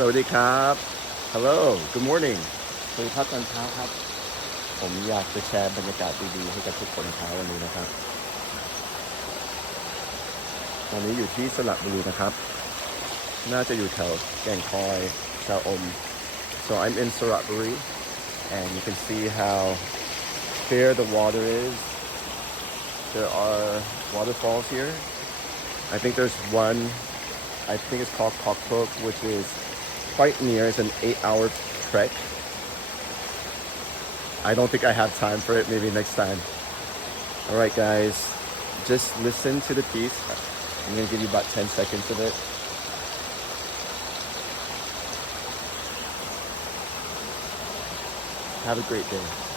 สวัสดีครับ Hello Good morning สวัสดีครับตอนเช้าครับผมอยากจะแชร์บรรยากาศดีๆให้กับทุกคนเช้าวันนี้นะครับตอนนี้อยู่ที่สระบุรีนะครับน่าจะอยู่แถวแก่งคอยชะอม So I'm in Suratburi and you can see how clear the water is. There are waterfalls here. I think there's one, I think it's called Kokpok, which is quite near. It's an 8-hour trek. I don't think I have time for it. Maybe next time. All right, guys, just listen to the piece. I'm gonna give you about 10 seconds of it. Have a great day.